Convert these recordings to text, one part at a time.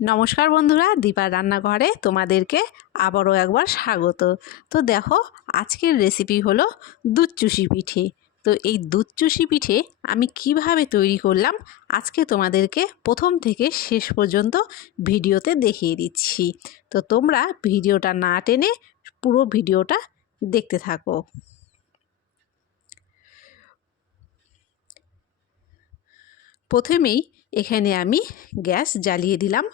নমস্কার বন্ধুরা, দীপার রান্নাঘরে তোমাদেরকে আবারও একবার স্বাগত। তো দেখো, আজকের রেসিপি হলো দুধ চুষি পিঠে। তো এই দুধ চুষি পিঠে আমি কিভাবে তৈরি করলাম আজকে তোমাদেরকে প্রথম থেকে শেষ পর্যন্ত ভিডিওতে দেখিয়ে দিচ্ছি। তো তোমরা ভিডিওটা না টেনে পুরো ভিডিওটা দেখতে থাকো। প্রথমেই এখানে আমি গ্যাস জ্বালিয়ে দিলাম,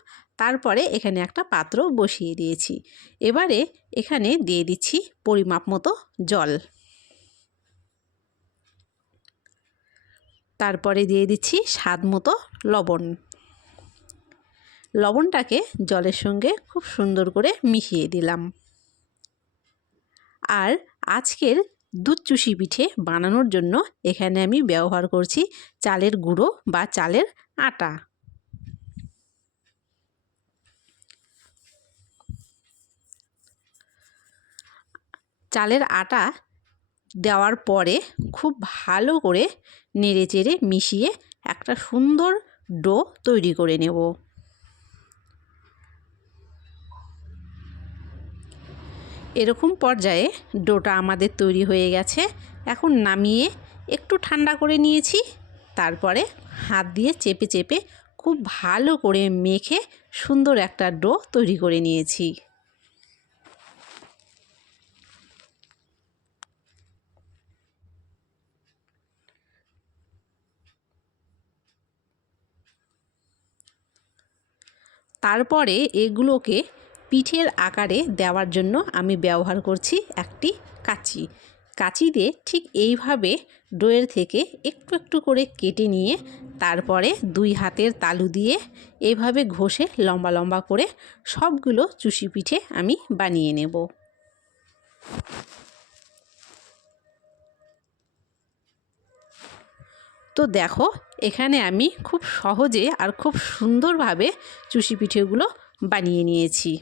তারপরে এখানে একটা পাত্র বসিয়ে দিয়েছি। এবারে এখানে দিয়ে দিচ্ছি পরিমাপ মতো জল, তারপরে দিয়ে দিচ্ছি স্বাদ মতো লবণ। লবণটাকে জলের সঙ্গে খুব সুন্দর করে মিশিয়ে দিলাম। আর আজকের দুধ চুষি পিঠে বানানোর জন্য এখানে আমি ব্যবহার করছি চালের গুঁড়ো বা চালের আটা। চালের আটা দেওয়ার পরে খুব ভালো করে নেড়েচেড়ে মিশিয়ে একটা সুন্দর ডো তৈরি করে নেব। এরকম পর্যায়ে ডোটা আমাদের তৈরি হয়ে গেছে। এখন নামিয়ে একটু ঠান্ডা করে নিয়েছি, তারপরে হাত দিয়ে চেপে চেপে খুব ভালো করে মেখে সুন্দর একটা ডো তৈরি করে নিয়েছি। তারপরে এগুলোকে পিঠের আকারে দেওয়ার জন্য আমি ব্যবহার করছি একটি কাঁচি। কাঁচি দিয়ে ঠিক এইভাবে ডোয়ের থেকে একটু একটু করে কেটে নিয়ে তারপরে দুই হাতের তালু দিয়ে এইভাবে ঘষে লম্বা লম্বা করে সবগুলো চুষি পিঠে আমি বানিয়ে নেব। তো দেখো, এখানে আমি খুব সহজে আর খুব সুন্দরভাবে চুষি পিঠেগুলো বানিয়ে নিয়েছি।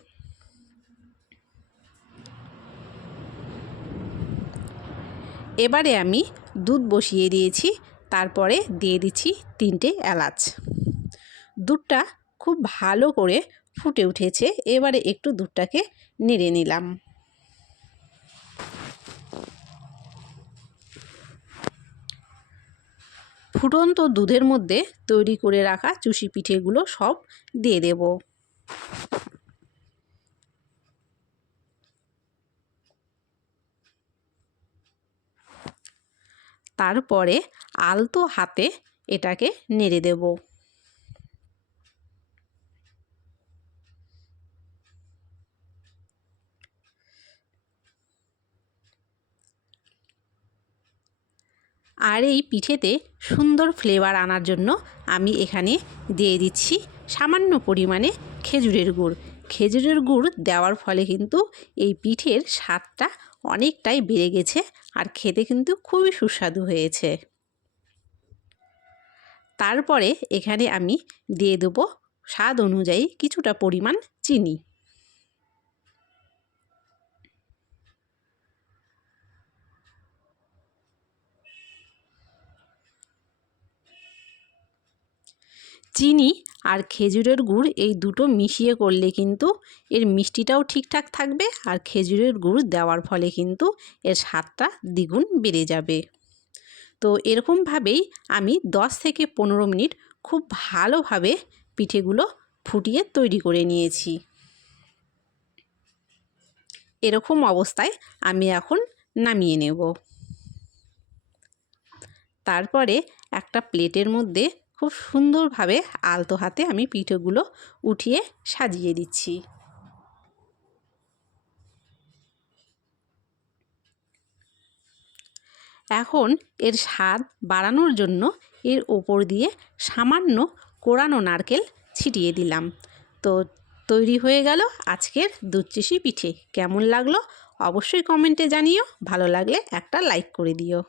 এবারে আমি দুধ বসিয়ে দিয়েছি, তারপরে দিয়ে দিচ্ছি 3টে এলাচ। দুধটা খুব ভালো করে ফুটে উঠেছে, এবারে একটু দুধটাকে নেড়ে নিলাম। ফুটন্ত দুধের মধ্যে তৈরি করে রাখা চুষি পিঠেগুলো সব দিয়ে দেব। তারপরে আলতো হাতে এটাকে নেড়ে দেব। আর এই পিঠেতে সুন্দর ফ্লেভার আনার জন্য আমি এখানে দিয়ে দিচ্ছি সামান্য পরিমাণে খেজুরের গুড়। খেজুরের গুড় দেওয়ার ফলে কিন্তু এই পিঠের স্বাদটা অনেকটাই বেড়ে গেছে আর খেতে কিন্তু খুবই সুস্বাদু হয়েছে। তারপরে এখানে আমি দিয়ে দেবো স্বাদ অনুযায়ী কিছুটা পরিমাণ চিনি। চিনি আর খেজুরের গুড় এই দুটো মিশিয়ে করলে কিন্তু এর মিষ্টিটাও ঠিকঠাক থাকবে, আর খেজুরের গুড় দেওয়ার ফলে কিন্তু এর স্বাদটা দ্বিগুণ বেড়ে যাবে। তো এরকমভাবেই আমি 10 থেকে 15 মিনিট খুব ভালোভাবে পিঠেগুলো ফুটিয়ে তৈরি করে নিয়েছি। এরকম অবস্থায় আমি এখন নামিয়ে নেব। তারপরে একটা প্লেটের মধ্যে খুব সুন্দরভাবে আলতো হাতে আমি পিঠেগুলো উঠিয়ে সাজিয়ে দিচ্ছি। এখন এর স্বাদ বাড়ানোর জন্য এর ওপর দিয়ে সামান্য কোরানো নারকেল ছিটিয়ে দিলাম। তো তৈরি হয়ে গেল আজকের দুধ চুষি পিঠে। কেমন লাগলো অবশ্যই কমেন্টে জানিও, ভালো লাগলে একটা লাইক করে দিও।